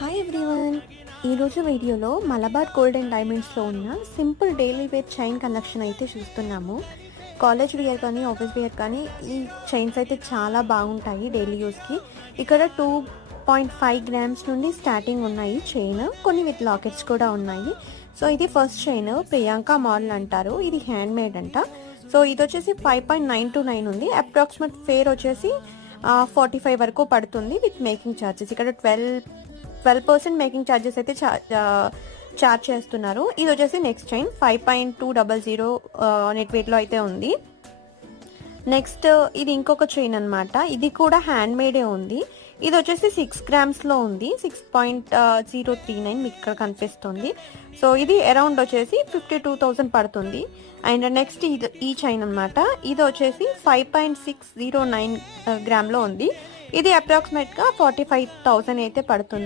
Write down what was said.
Hi everyone. ఈరోజు వీడియోలో Malabar gold and డైమండ్స్లో ఉన్న simple daily wear chain collection అయితే చూస్తున్నాము. కాలేజ్ వేర్ కానీ ఆఫీస్ వేర్ కానీ ఈ చైన్స్ అయితే చాలా బాగుంటాయి డైలీ యూస్కి. ఇక్కడ 2.5 గ్రామ్స్ నుండి స్టార్టింగ్ ఉన్నాయి చైన్, కొన్ని విత్ లాకెట్స్ కూడా ఉన్నాయి. సో ఇది ఫస్ట్ చైన్ ప్రియాంక మోడల్ అంటారు, ఇది హ్యాండ్ మేడ్ అంట. సో ఇది వచ్చేసి 5.929 ఉంది. అప్రాక్సిమేట్ ఫేర్ వచ్చేసి 45 వరకు పడుతుంది విత్ మేకింగ్ ఛార్జెస్. ఇక్కడ 12% మేకింగ్ ఛార్జెస్ అయితే చార్జ్ చేస్తున్నారు. ఇది వచ్చేసి నెక్స్ట్ చైన్ 5.200 నెట్ వెయిట్లో అయితే ఉంది. నెక్స్ట్ ఇది ఇంకొక చైన్ అనమాట, ఇది కూడా హ్యాండ్ మేడే ఉంది. ఇది వచ్చేసి 6 గ్రామ్స్లో ఉంది, 6.039 మీకు ఇక్కడ కనిపిస్తుంది. సో ఇది అరౌండ్ వచ్చేసి 52,000 పడుతుంది. అండ్ నెక్స్ట్ ఈ చైన్ అనమాట, ఇది వచ్చేసి 5.609 గ్రామ్లో ఉంది. ఇది అప్రాక్సిమేట్గా 45,000 అయితే పడుతుంది.